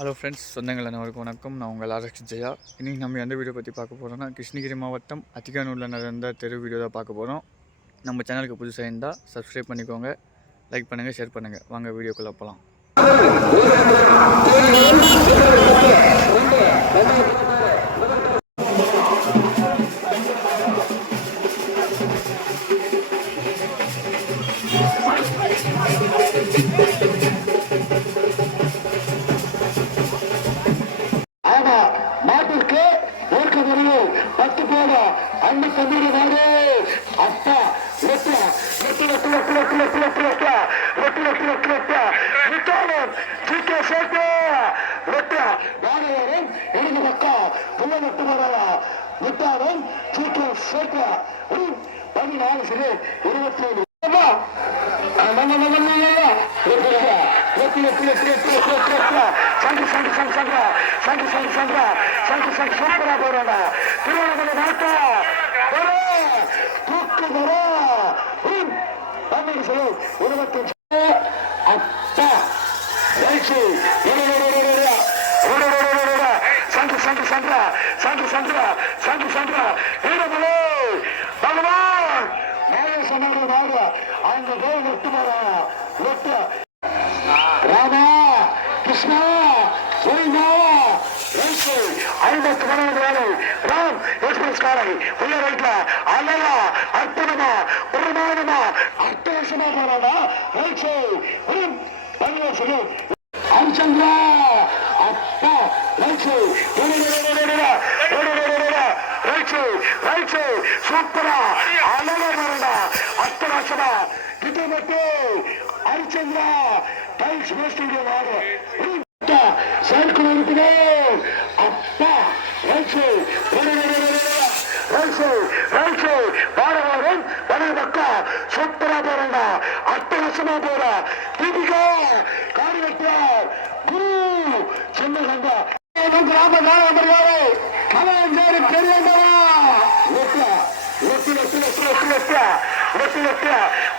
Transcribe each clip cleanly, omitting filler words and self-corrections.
Hello friends, சொந்தங்கள் அனைவருக்கும் வணக்கம். நான் உங்கள் ஆர்எக்ஸ் ஜெயா. இன்றைக்கி நம்ம எந்த வீடியோ பற்றி பார்க்க போகிறோம்னா, கிருஷ்ணகிரி மாவட்டம் அத்திக்கானூரில் நடந்த தெரு வீடியோ தான் பார்க்க போகிறோம். நம்ம சேனலுக்கு புதுசாக இருந்தால் சப்ஸ்கிரைப் பண்ணிக்கோங்க, லைக் பண்ணுங்கள், ஷேர் பண்ணுங்கள். வாங்க வீடியோக்குள்ளே போகலாம். மாட்டிற்கு ஏற்க முடியும் 10 போட அண்ணி தண்ணீர் நாடு அப்பா வெட்டு வெட்டு வெட்டு வெட்டு வெட்டு வெட்டு வெட்டு வெட்டு வெட்டு வெட்டு வெட்டு வெட்டு விட்டாலும் சீக்கிரம் சேர்த்து வெட்டு வாழையரும் இடது பக்கம் புள்ள வெட்டு வராதா விட்டாலும் சீக்கிரம் சேர்த்து 14 சரி 27 சூப்பரா போறாங்க திருவண்ணாமலை நாட்டா தூக்கு வர 25 அப்பா பகவான் அங்க போய் வெட்டு வெட்டு ராமா கிருஷ்ணா ஐம்பத்து மணி ராம் எக்ஸ்பிரஸ் காரை உள்ள ரைட்ல அலையா அற்புதமா பிரமாதமா அட்டகாசமா போறாடா அம்சங்களா அப்பா சூப்பரா அழகா போறா அட்டகாசமா கிட்டத்தட்ட அரிச்சந்திரா டைல்ஸ் வேஸ்டிங்க வாங்க செயற்குழு உறுப்பினர் அப்பா பாடவாரன் வலது பக்கம் சூப்பரா போறா அட்டகாசமா போற தீபிகா காரியத்தார் குரு சின்ன சங்கா கிராம நாயகர் கலைஞர் பெரியவா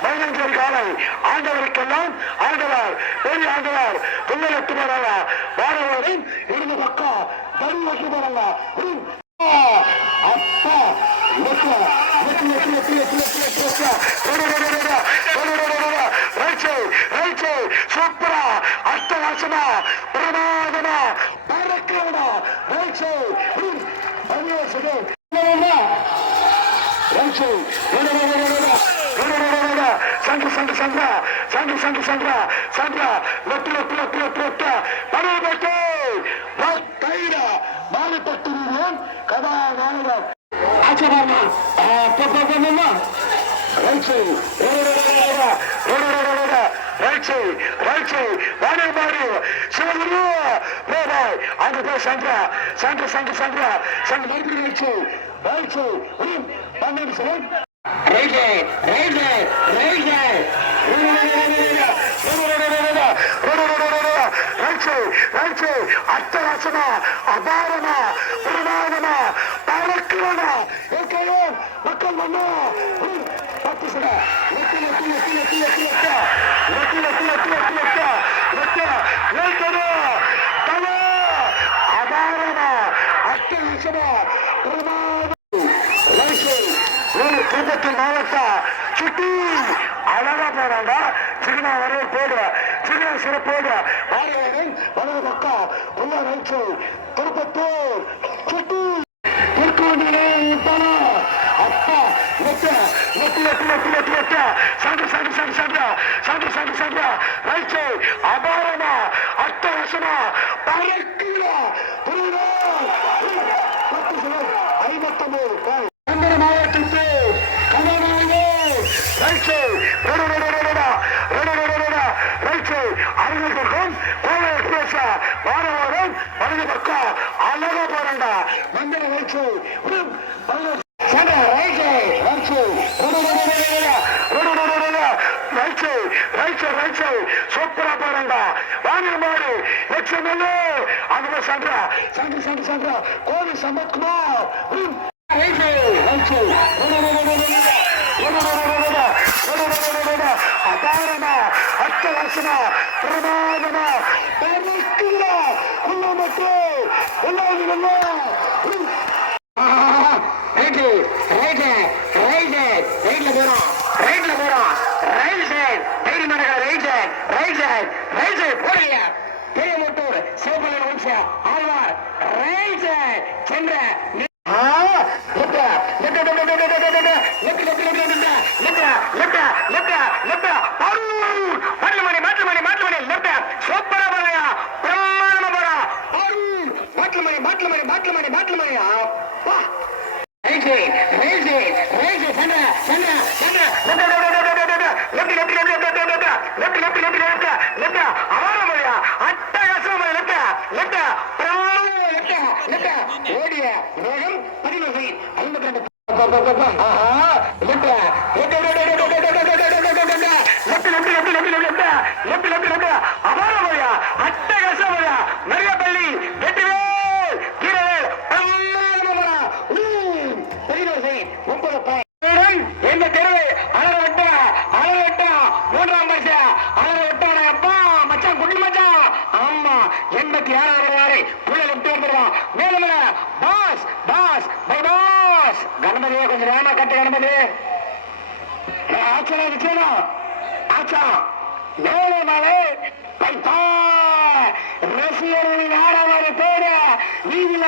மைனஞ்சேரி காலை ஆண்டவருக்கெல்லாம் ஆண்டவர் பெரிய ஆண்டவர் துள்ளை எட்டு போறாங்க வாரவரின் இடது பக்கம் தனி எட்டு போறாங்க அப்பா சூப்பரா அஷ்டவாசமா பிரமாதமா பறக்கிறா கதாநாயகர் அட்டகாசமா அபாரமா பிரமாதமா பறக்கிறனா மக்கள் வந்தா 10 சட அபாரமா அட்டகாசமா பிரமாதம் திருப்பத்தூர் மாவட்டம் சுட்டி அழகா போறாங்க சின்ன வரையில் போடுற சின்ன சிறப்போடு வாரியன் வலது பக்கம் உள்ள ரைச்சு திருப்பத்தூர் சுட்டி அப்பா அபாரமா அட்டகாசமா பறக்கிறா 59 மாவட்டத்து அறிஞர்களுக்கும் கோவை எக்ஸ்பிரஸ் வாரவாரம் வலது பக்கம் அழகா போறாண்டா மந்திர வச்சு சூப்பரா போறாண்டா வாங்க மாடு லட்சம் அங்க சந்திரா கோவி சம்பத்குமார் அபாரமா அட்டகாசமா பிரமாதமா கணபதியே கொஞ்சம் வேகமா கட்டு கணபதி மேலே ரசிகர்களின் ஆறாவது பேரு வீதியில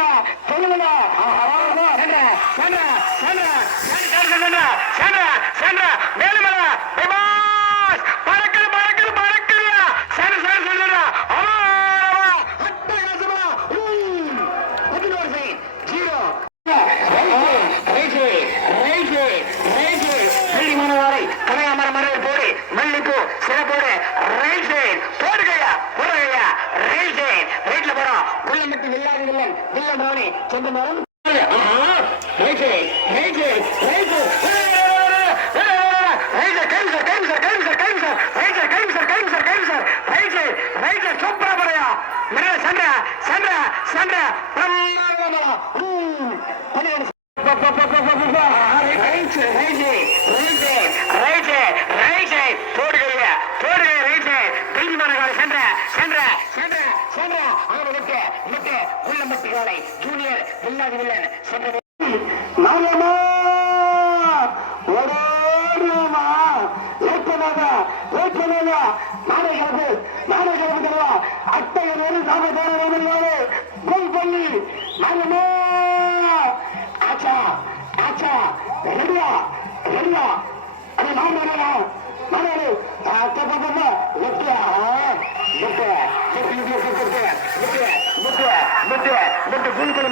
தெருவில் ஜூனியர் வில்லாதி வில்லன் சென்ற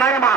மாயமா